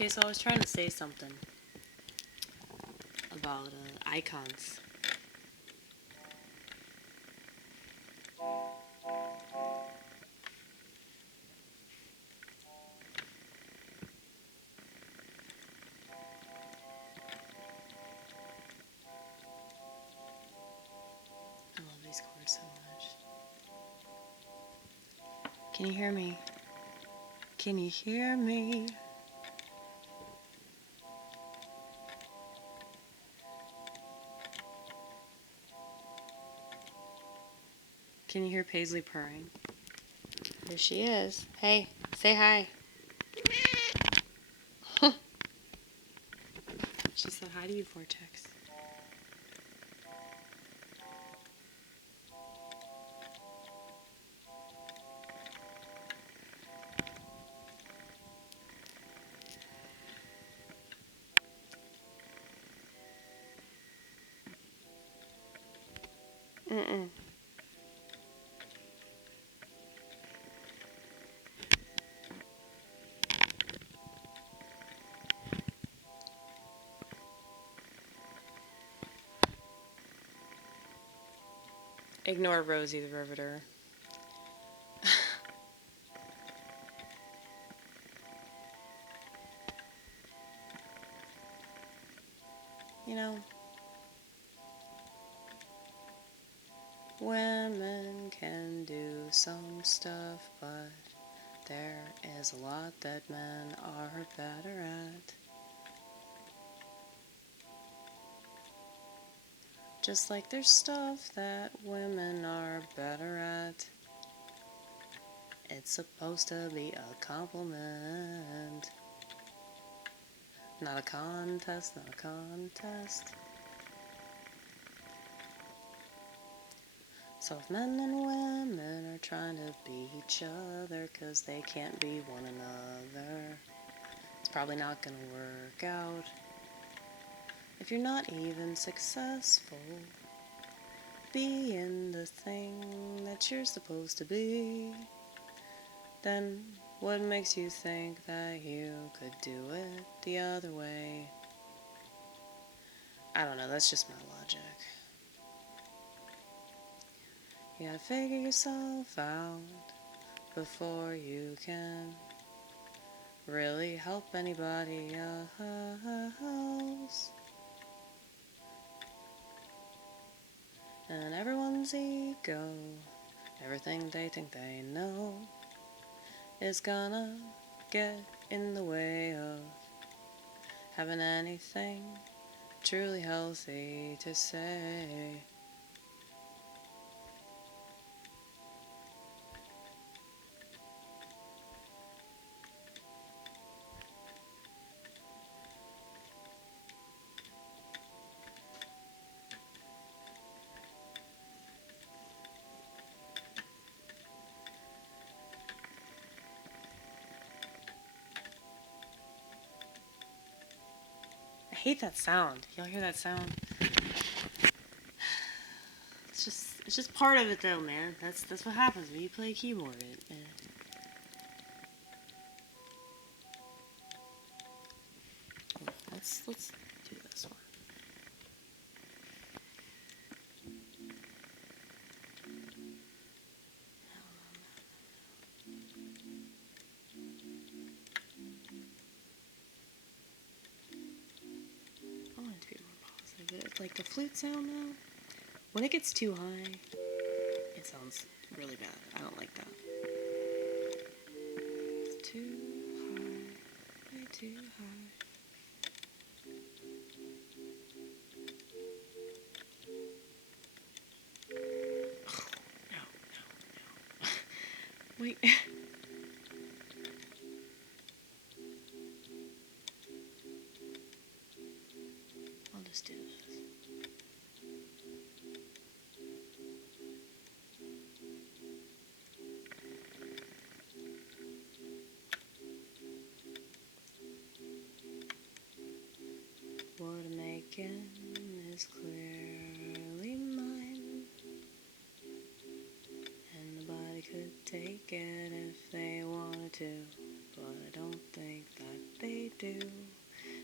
Okay, so I was trying to say something about icons. I love these chords so much. Can you hear me? Can you hear me? Can you hear Paisley purring? There she is. Hey, say hi. She said hi to you, Vortex. Mm-mm. Ignore Rosie the Riveter. You know, women can do some stuff, but there is a lot that men are better at. Just like there's stuff that women are better at. It's supposed to be a compliment. Not a contest, not a contest. So if men and women are trying to be each other 'cause they can't be one another, it's probably not gonna work out. If you're not even successful being the thing that you're supposed to be, then what makes you think that you could do it the other way? I don't know, that's just my logic. You gotta figure yourself out before you can really help anybody else. And everyone's ego, everything they think they know, is gonna get in the way of having anything truly healthy to say. I hate that sound. Y'all hear that sound? It's just part of it though, man. That's what happens when you play keyboard. Let's do this one. I want it to be more positive. It's like the flute sound though. When it gets too high, it sounds really bad. I don't like that. It's too high, way too high. No, no, no. Wait. I'll just do this. What I'm making is clearly mine, and nobody could take it if they wanted to, but I don't think that they do.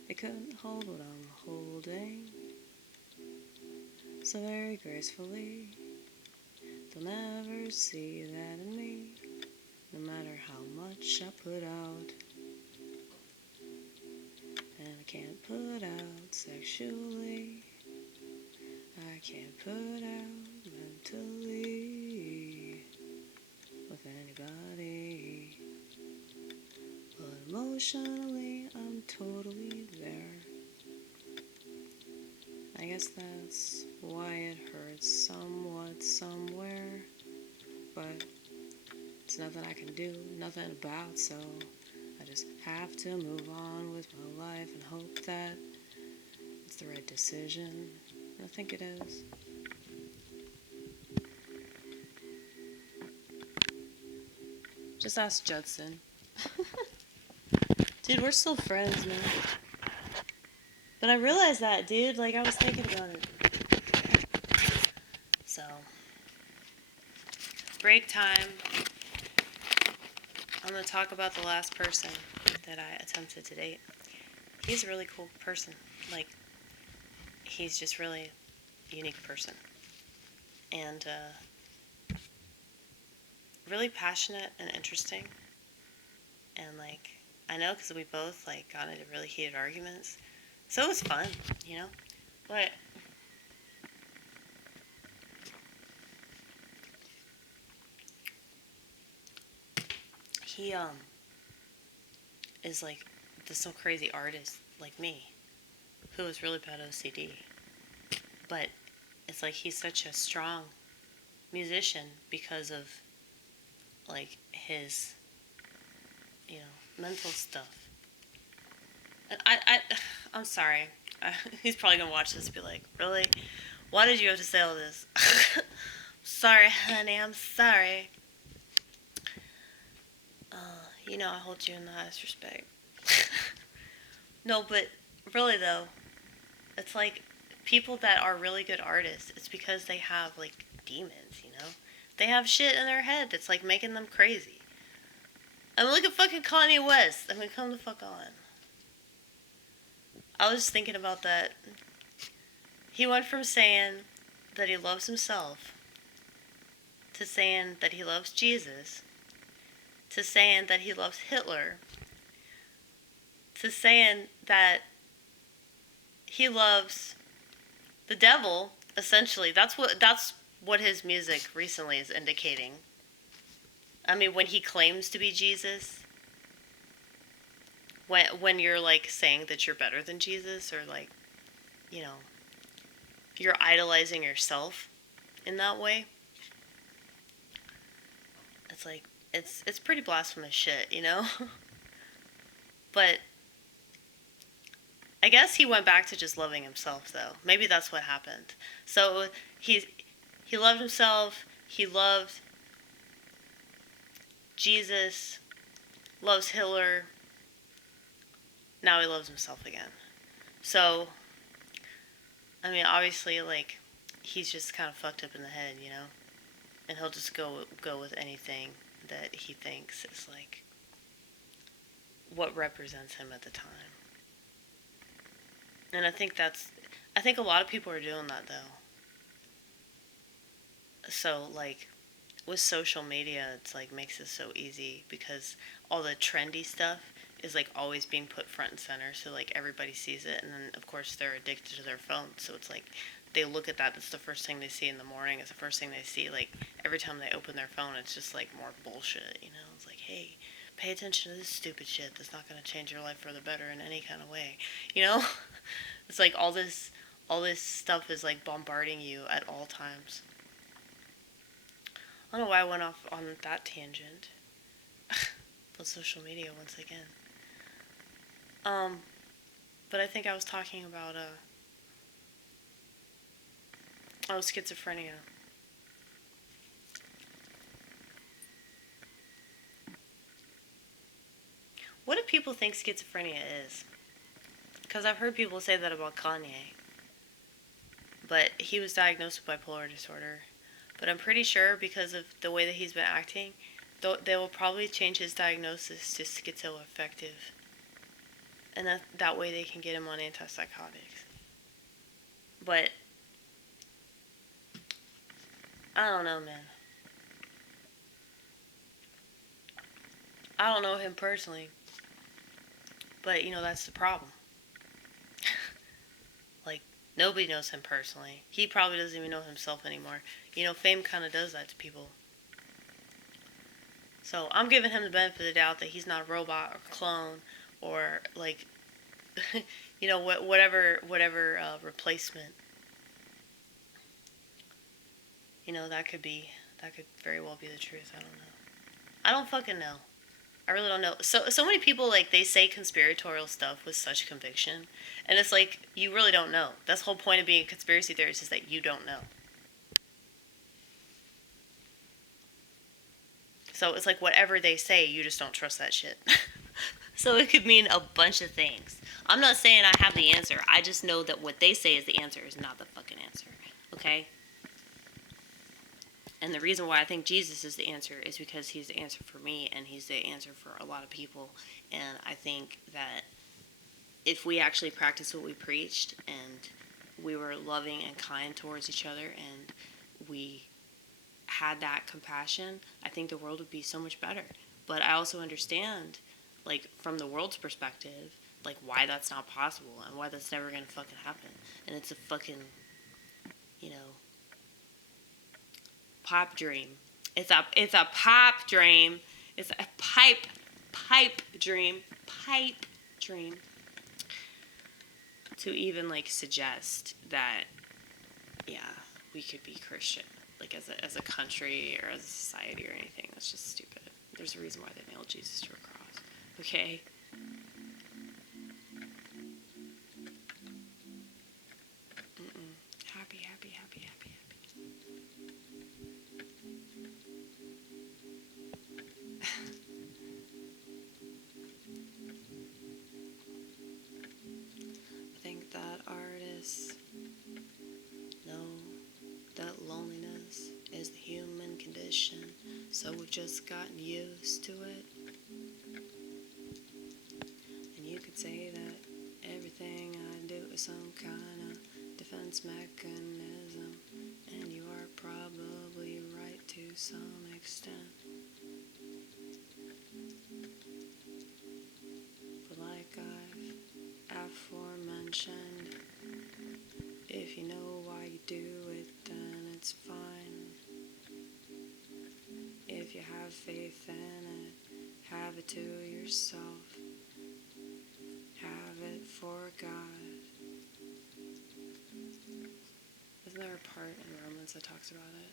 They couldn't hold what I'm holding so very gracefully. They'll never see that in me, no matter how much I put out. And I can't put out sexually, I can't put out mentally with anybody, but emotionally I'm totally there. I guess that's why it hurts somewhat somewhere, but it's nothing I can do, nothing about, so I just have to move on with my life and hope that it's the right decision. I think it is. Just ask Judson. Dude, we're still friends, man. But I realized that, dude. Like, I was thinking about it. So, break time. I'm going to talk about the last person that I attempted to date. He's a really cool person. Like, he's just really a unique person. And, really passionate and interesting. And, like, I know because we both, like, got into really heated arguments. So it was fun, you know? But he, is, like, this so crazy artist like me who has really bad OCD. But it's like he's such a strong musician because of, like, his, you know, mental stuff. And I'm sorry. He's probably going to watch this and be like, really? Why did you have to say all this? Sorry, honey, I'm sorry. You know I hold you in the highest respect. No, but really though, it's like people that are really good artists, it's because they have, like, demons, you know? They have shit in their head that's, like, making them crazy. I mean, look at fucking Kanye West. I mean, come the fuck on. I was thinking about that. He went from saying that he loves himself to saying that he loves Jesus to saying that he loves Hitler to saying that he loves the devil, essentially. That's what his music recently is indicating. I mean, when he claims to be Jesus, when you're, like, saying that you're better than Jesus, or, like, you know, you're idolizing yourself in that way, it's like, it's pretty blasphemous shit, you know? But I guess he went back to just loving himself, though. Maybe that's what happened. So he loved himself, he loved Jesus, loves Hitler, now he loves himself again. So, I mean, obviously, like, he's just kind of fucked up in the head, you know? And he'll just go with anything that he thinks is, like, what represents him at the time. And I think a lot of people are doing that, though. So, like, with social media, it's, like, makes it so easy because all the trendy stuff is, like, always being put front and center, so, like, everybody sees it, and then, of course, they're addicted to their phone, so it's, like, they look at that's the first thing they see in the morning, it's the first thing they see, like, every time they open their phone, it's just, like, more bullshit, you know? It's like, hey, pay attention to this stupid shit that's not going to change your life for the better in any kind of way, you know? It's like all this stuff is, like, bombarding you at all times. I don't know why I went off on that tangent. But social media once again. But I think I was talking about schizophrenia. What do people think schizophrenia is? Because I've heard people say that about Kanye. But he was diagnosed with bipolar disorder. But I'm pretty sure because of the way that he's been acting, they will probably change his diagnosis to schizoaffective. And that way they can get him on anti-psychotics. But I don't know, man. I don't know him personally, but that's the problem. Like, nobody knows him personally. He probably doesn't even know himself anymore. Fame kind of does that to people. So I'm giving him the benefit of the doubt that he's not a robot or clone or like, whatever replacement. That could very well be the truth. I don't know. I don't fucking know. I really don't know. So many people, like, they say conspiratorial stuff with such conviction, and it's like, you really don't know. That's the whole point of being a conspiracy theorist, is that you don't know. So it's like, whatever they say, you just don't trust that shit. So it could mean a bunch of things. I'm not saying I have the answer. I just know that what they say is the answer is not the fucking answer. Okay? And the reason why I think Jesus is the answer is because he's the answer for me, and he's the answer for a lot of people. And I think that if we actually practiced what we preached, and we were loving and kind towards each other, and we had that compassion, I think the world would be so much better. But I also understand, like, from the world's perspective, like, why that's not possible and why that's never gonna fucking happen. And it's a fucking, pipe dream. It's a pipe dream. It's a pipe dream. Pipe dream. To even, like, suggest that, yeah, we could be Christian, like, as a country or as a society or anything. That's just stupid. There's a reason why they nailed Jesus to a cross. Okay? Happy. I think that artists know that loneliness is the human condition, so we've just gotten used to it. And you could say that everything I do is some kind of defense mechanism, and you are probably right to some extent. But like I've aforementioned, if you know why you do it, then it's fine. If you have faith in it, have it to yourself. Have it for God. Isn't there a part in Romans that talks about it?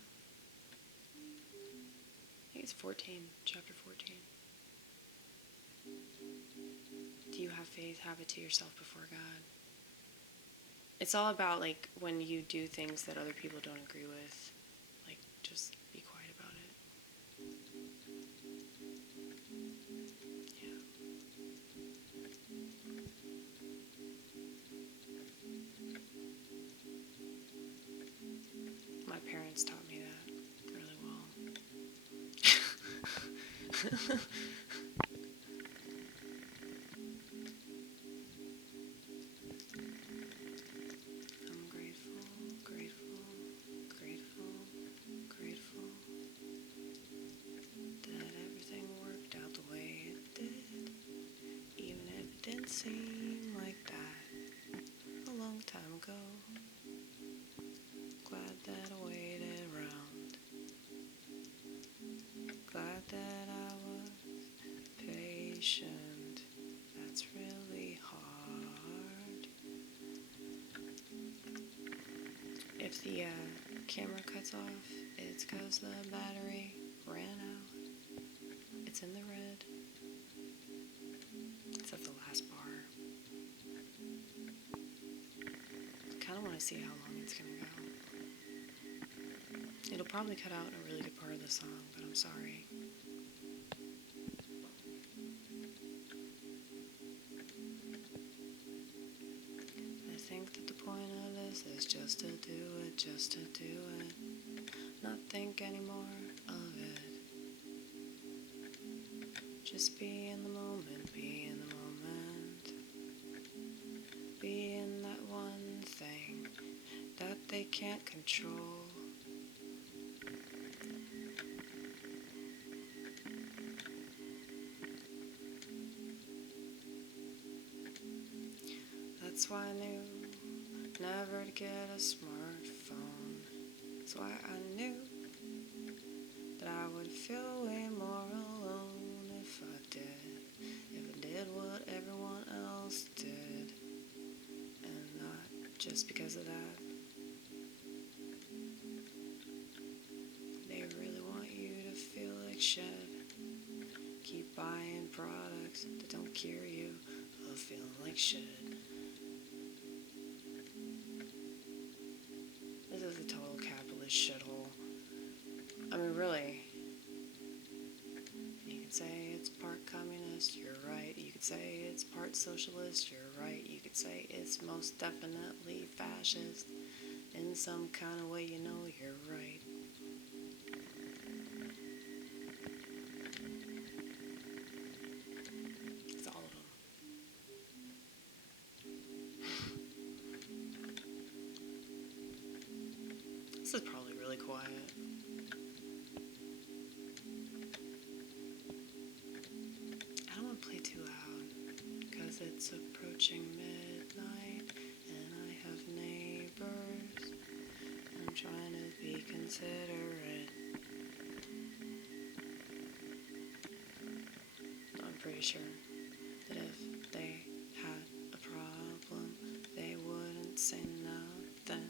I think it's 14, chapter 14. Do you have faith? Have it to yourself before God. It's all about, like, when you do things that other people don't agree with, like, just be quiet about it. Yeah. My parents taught me that really well. I'm grateful that everything worked out the way it did, even if it didn't seem like that a long time ago. Glad that I waited around. Glad that I was patient. That's really hard. If the camera cuts off, it's 'cause the battery ran out. It's in the red. It's at the last bar. I kind of want to see how long it's going to go. It'll probably cut out a really good part of the song, but I'm sorry. I think that the point of this is just to do it, not think anymore of it. Just be in the moment, can't control. That's why I knew never to get a smartphone. That's why I knew that I would feel way more alone if I did what everyone else did, and not just because of that. They really want you to feel like shit. Keep buying products that don't cure you of feeling like shit. This is a total capitalist shithole. I mean, really. You could say it's part communist, you're right. You could say it's part socialist, you're right. You could say it's most definitely fascist. In some kind of way, you know you're right. It's all of them. This is probably really quiet. I don't want to play too loud because it's approaching midnight and I have neighbors. I'm trying to be considerate. I'm pretty sure that if they had a problem, they wouldn't say nothing.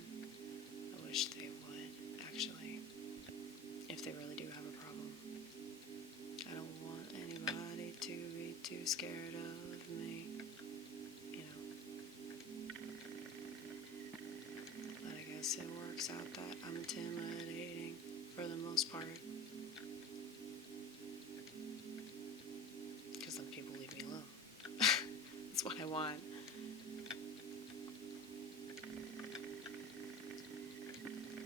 I wish they would, actually, if they really do have a problem. I don't want anybody to be too scared of me, you know. But I guess it works out that I'm intimidating for the most part. Because some people leave me alone. That's what I want.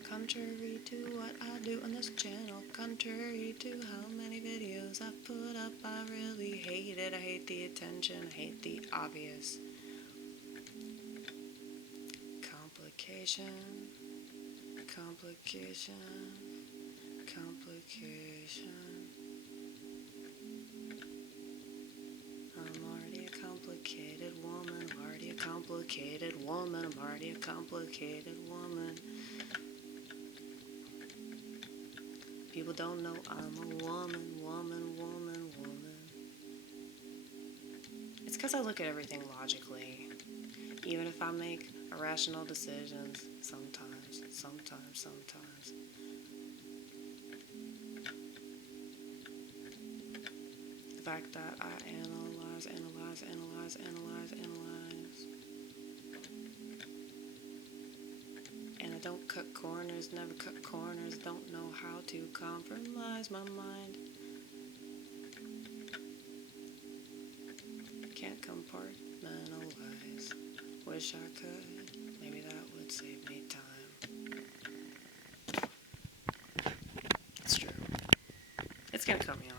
Contrary to what I do on this channel, contrary to how many videos I put up, I really hate it. I hate the attention, I hate the obvious. Complication. I'm already a complicated woman. I'm already a complicated woman. People don't know I'm a woman. It's because I look at everything logically. Even if I make irrational decisions, sometimes. The fact that I analyze, and I don't cut corners, never cut corners, don't know how to compromise my mind. Can't compartmentalize. Wish I could. Maybe that would save me time. It's true. It's gonna cut me off.